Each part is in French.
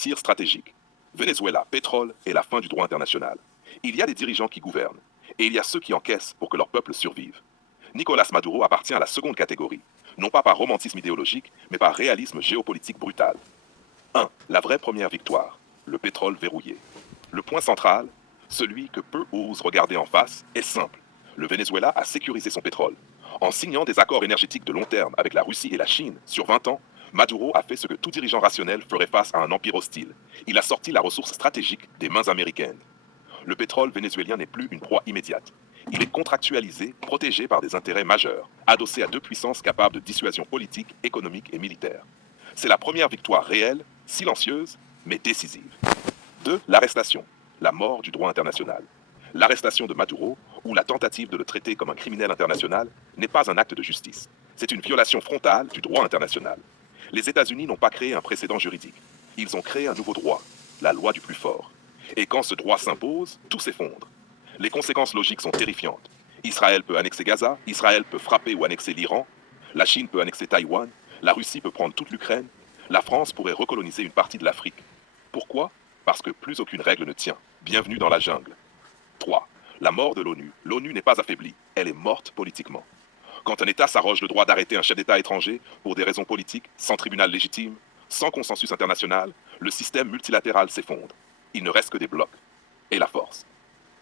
Martyr stratégique. Venezuela, pétrole et la fin du droit international. Il y a des dirigeants qui gouvernent, et il y a ceux qui encaissent pour que leur peuple survive. Nicolas Maduro appartient à la seconde catégorie, non pas par romantisme idéologique, mais par réalisme géopolitique brutal. 1. La vraie première victoire, le pétrole verrouillé. Le point central, celui que peu osent regarder en face, est simple. Le Venezuela a sécurisé son pétrole. En signant des accords énergétiques de long terme avec la Russie et la Chine sur 20 ans, Maduro a fait ce que tout dirigeant rationnel ferait face à un empire hostile. Il a sorti la ressource stratégique des mains américaines. Le pétrole vénézuélien n'est plus une proie immédiate. Il est contractualisé, protégé par des intérêts majeurs, adossé à deux puissances capables de dissuasion politique, économique et militaire. C'est la première victoire réelle, silencieuse, mais décisive. 2. L'arrestation, la mort du droit international. L'arrestation de Maduro, ou la tentative de le traiter comme un criminel international, n'est pas un acte de justice. C'est une violation frontale du droit international. Les États-Unis n'ont pas créé un précédent juridique. Ils ont créé un nouveau droit, la loi du plus fort. Et quand ce droit s'impose, tout s'effondre. Les conséquences logiques sont terrifiantes. Israël peut annexer Gaza, Israël peut frapper ou annexer l'Iran, la Chine peut annexer Taïwan, la Russie peut prendre toute l'Ukraine, la France pourrait recoloniser une partie de l'Afrique. Pourquoi? Parce que plus aucune règle ne tient. Bienvenue dans la jungle. 3. La mort de l'ONU. L'ONU n'est pas affaiblie, elle est morte politiquement. Quand un État s'arroge le droit d'arrêter un chef d'État étranger pour des raisons politiques, sans tribunal légitime, sans consensus international, le système multilatéral s'effondre. Il ne reste que des blocs. Et la force.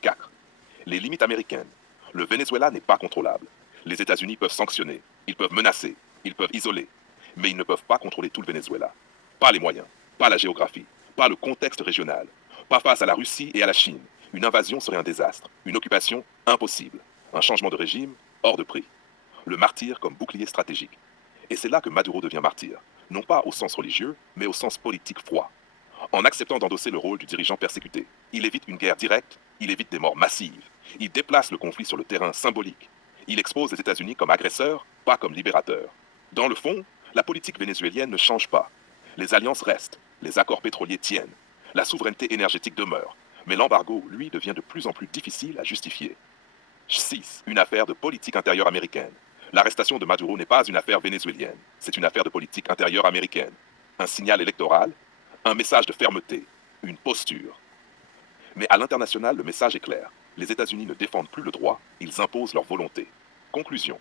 4. Les limites américaines. Le Venezuela n'est pas contrôlable. Les États-Unis peuvent sanctionner, ils peuvent menacer, ils peuvent isoler, mais ils ne peuvent pas contrôler tout le Venezuela. Pas les moyens, pas la géographie, pas le contexte régional, pas face à la Russie et à la Chine. Une invasion serait un désastre, une occupation impossible, un changement de régime hors de prix. Le martyr comme bouclier stratégique. Et c'est là que Maduro devient martyr, non pas au sens religieux, mais au sens politique froid. En acceptant d'endosser le rôle du dirigeant persécuté, il évite une guerre directe, il évite des morts massives, il déplace le conflit sur le terrain symbolique. Il expose les États-Unis comme agresseurs, pas comme libérateurs. Dans le fond, la politique vénézuélienne ne change pas. Les alliances restent, les accords pétroliers tiennent, la souveraineté énergétique demeure, mais l'embargo, lui, devient de plus en plus difficile à justifier. 6. Une affaire de politique intérieure américaine. L'arrestation de Maduro n'est pas une affaire vénézuélienne, c'est une affaire de politique intérieure américaine. Un signal électoral, un message de fermeté, une posture. Mais à l'international, le message est clair. Les États-Unis ne défendent plus le droit, ils imposent leur volonté. Conclusion.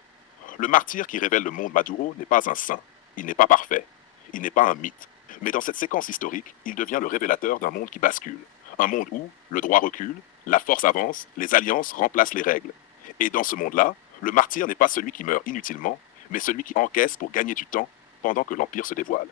Le martyr qui révèle le monde Maduro n'est pas un saint. Il n'est pas parfait. Il n'est pas un mythe. Mais dans cette séquence historique, il devient le révélateur d'un monde qui bascule. Un monde où le droit recule, la force avance, les alliances remplacent les règles. Et dans ce monde-là, le martyr n'est pas celui qui meurt inutilement, mais celui qui encaisse pour gagner du temps pendant que l'Empire se dévoile.